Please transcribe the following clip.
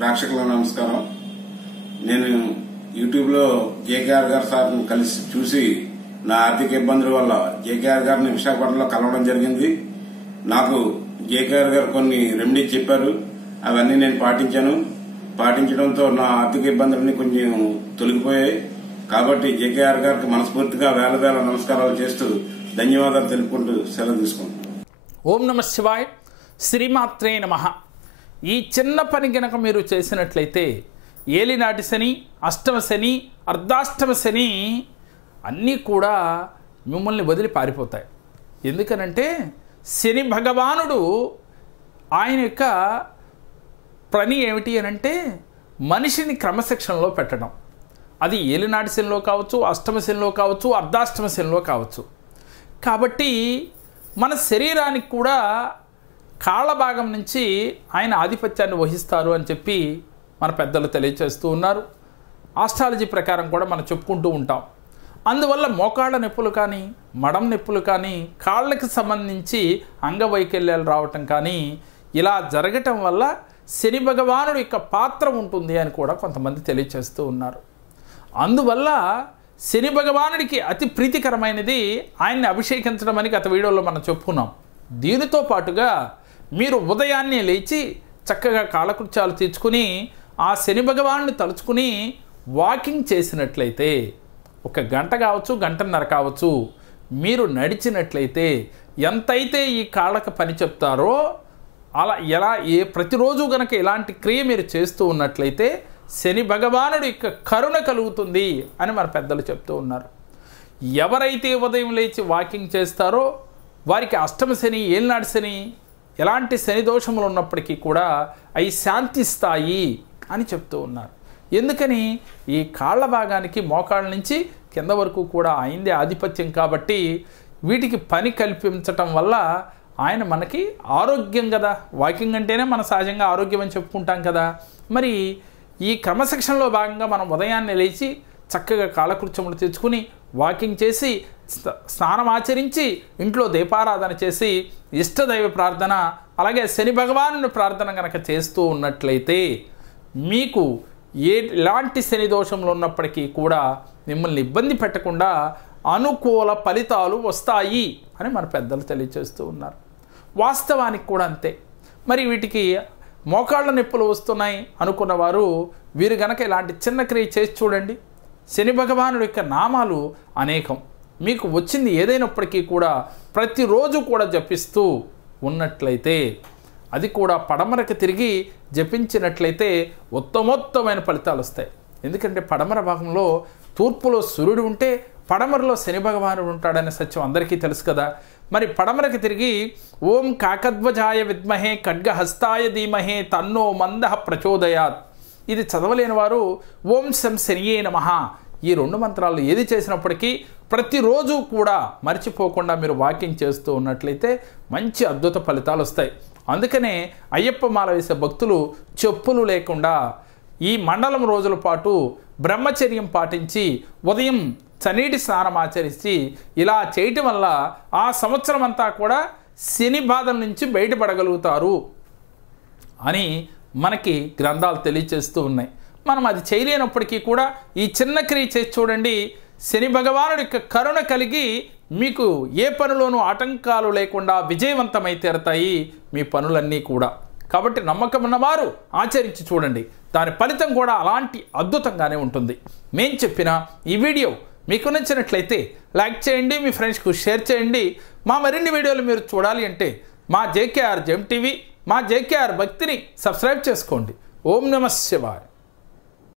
ప్రేక్షకులకు నమస్కారం. నేను యూట్యూబ్ లో జేకేఆర్ గారు సార్ని కలిసి చూసి నా ఆర్థిక ఇబ్బందుల వల్ల జేకేఆర్ గారిని విశాఖపట్నంలో కలవడం జరిగింది. నాకు జేకేఆర్ గారు కొన్ని రెమెడీస్ చెప్పారు. అవన్నీ నేను పాటించడంతో నా ఆర్థిక ఇబ్బందులన్నీ కొంచెం తొలగిపోయాయి. కాబట్టి జేకేఆర్ గారికి మనస్ఫూర్తిగా వేల వేల నమస్కారాలు చేస్తూ ధన్యవాదాలు తెలుపుకుంటూ సెలవు తీసుకుంటున్నాను. ఓం నమ శివాయ. శ్రీమాత్రే నమః. ఈ చిన్న పని గనక మీరు చేసినట్లయితే ఏలినాటి శని, అష్టమ శని, అర్ధాష్టమ శని అన్నీ కూడా మిమ్మల్ని వదిలి పారిపోతాయి. ఎందుకనంటే శని భగవానుడు ఆయన యొక్క పని ఏమిటి అనంటే మనిషిని క్రమశిక్షణలో పెట్టడం. అది ఏలినాటి శనిలో కావచ్చు, అష్టమ శనిలో కావచ్చు, అర్ధాష్టమ శనిలో కావచ్చు. కాబట్టి మన శరీరానికి కూడా కాళ్ళ భాగం నుంచి ఆయన ఆధిపత్యాన్ని వహిస్తారు అని చెప్పి మన పెద్దలు తెలియచేస్తూ ఉన్నారు. ఆస్ట్రాలజీ ప్రకారం కూడా మనం చెప్పుకుంటూ ఉంటాం. అందువల్ల మోకాళ్ళ నొప్పులు కానీ, మడం నొప్పులు కానీ, కాళ్ళకి సంబంధించి అంగవైకల్యాలు రావటం కానీ ఇలా జరగటం వల్ల శని భగవానుడు యొక్క పాత్ర ఉంటుంది అని కూడా కొంతమంది తెలియచేస్తూ ఉన్నారు. అందువల్ల శని భగవానుడికి అతి ప్రీతికరమైనది ఆయన్ని అభిషేకించడం అని గత వీడియోలో మనం చెప్పుకున్నాం. దీనితో పాటుగా మీరు ఉదయాన్నే లేచి చక్కగా కాలకృత్యాలు తీర్చుకుని ఆ శని భగవానుని తలుచుకుని వాకింగ్ చేసినట్లయితే 1 గంట కావచ్చు, గంటన్నర కావచ్చు, మీరు నడిచినట్లయితే ఎంతైతే ఈ కాళ్ళకు పని చెప్తారో అలా ప్రతిరోజు గనక ఇలాంటి క్రియ మీరు చేస్తూ ఉన్నట్లయితే శని భగవానుడి యొక్క కరుణ కలుగుతుంది అని మన పెద్దలు చెప్తూ ఉన్నారు. ఎవరైతే ఉదయం లేచి వాకింగ్ చేస్తారో వారికి అష్టమ శని, ఏలినాటి శని, ఎలాంటి శని దోషములు ఉన్నప్పటికీ కూడా అవి శాంతిస్తాయి అని చెప్తూ ఉన్నారు. ఎందుకని ఈ కాళ్ళ భాగానికి మోకాళ్ళ నుంచి కింద వరకు కూడా ఆయనదే ఆధిపత్యం కాబట్టి వీటికి పని కల్పించటం వల్ల ఆయన మనకి ఆరోగ్యం కదా. వాకింగ్ అంటేనే మన సహజంగా ఆరోగ్యం అని చెప్పుకుంటాం కదా. మరి ఈ క్రమశిక్షణలో భాగంగా మనం ఉదయాన్నే లేచి చక్కగా కాలకృత్యములు తెచ్చుకుని వాకింగ్ చేసి స్నానం ఆచరించి ఇంట్లో దీపారాధన చేసి ఇష్టదైవ ప్రార్థన అలాగే శని భగవాను ప్రార్థన కనుక చేస్తూ ఉన్నట్లయితే మీకు ఎలాంటి శని దోషములు ఉన్నప్పటికీ కూడా మిమ్మల్ని ఇబ్బంది పెట్టకుండా అనుకూల ఫలితాలు వస్తాయి అని మన పెద్దలు తెలియజేస్తూ ఉన్నారు. వాస్తవానికి కూడా అంతే. మరి వీటికి మోకాళ్ళ నొప్పులు వస్తున్నాయి అనుకున్న వారు వీరు గనక ఇలాంటి చిన్న క్రియ చేసి చూడండి. శని భగవానుడి యొక్క నామాలు అనేకం. మీకు వచ్చింది ఏదైనప్పటికీ కూడా ప్రతిరోజు కూడా జపిస్తూ ఉన్నట్లయితే అది కూడా పడమరకు తిరిగి జపించినట్లయితే ఉత్తమోత్తమైన ఫలితాలు వస్తాయి. ఎందుకంటే పడమర భాగంలో తూర్పులో సూర్యుడు ఉంటే పడమరలో శని భగవానుడు ఉంటాడనే సత్యం అందరికీ తెలుసు కదా. మరి పడమరకు తిరిగి ఓం కాకధ్వజాయ విద్మహే ఖడ్గహస్తాయ ధీమహే తన్నో మందః ప్రచోదయాత్, ఇది చదవలేని వారు ఓం శం శనియే నమః, ఈ 2 మంత్రాలు ఏది చేసినప్పటికీ ప్రతిరోజు కూడా మర్చిపోకుండా మీరు వాకింగ్ చేస్తూ ఉన్నట్లయితే మంచి అద్భుత ఫలితాలు వస్తాయి. అందుకనే అయ్యప్ప మాల వేసే భక్తులు చెప్పులు లేకుండా ఈ మండలం రోజుల పాటు బ్రహ్మచర్యం పాటించి ఉదయం చన్నీటి స్నానం ఆచరించి ఇలా చేయటం వల్ల ఆ సంవత్సరం అంతా కూడా శని బాధల నుంచి బయటపడగలుగుతారు అని మనకి గ్రంథాలు తెలియచేస్తూ ఉన్నాయి. మనం అది చేయలేనప్పటికీ కూడా ఈ చిన్న క్రియ చేసి చూడండి. శని భగవానుడి యొక్క కరుణ కలిగి మీకు ఏ పనిలోనూ ఆటంకాలు లేకుండా విజయవంతమై తీరతాయి మీ పనులన్నీ కూడా. కాబట్టి నమ్మకం ఉన్నవారు ఆచరించి చూడండి. దాని ఫలితం కూడా అలాంటి అద్భుతంగానే ఉంటుంది. మేము చెప్పిన ఈ వీడియో మీకు నచ్చినట్లయితే లైక్ చేయండి, మీ ఫ్రెండ్స్కు షేర్ చేయండి. మా మరిన్ని వీడియోలు మీరు చూడాలి అంటే మా జేకేఆర్ జెమ్ టీవీ, మా జేకేఆర్ భక్తిని సబ్స్క్రైబ్ చేసుకోండి. ఓం నమః శివాయ.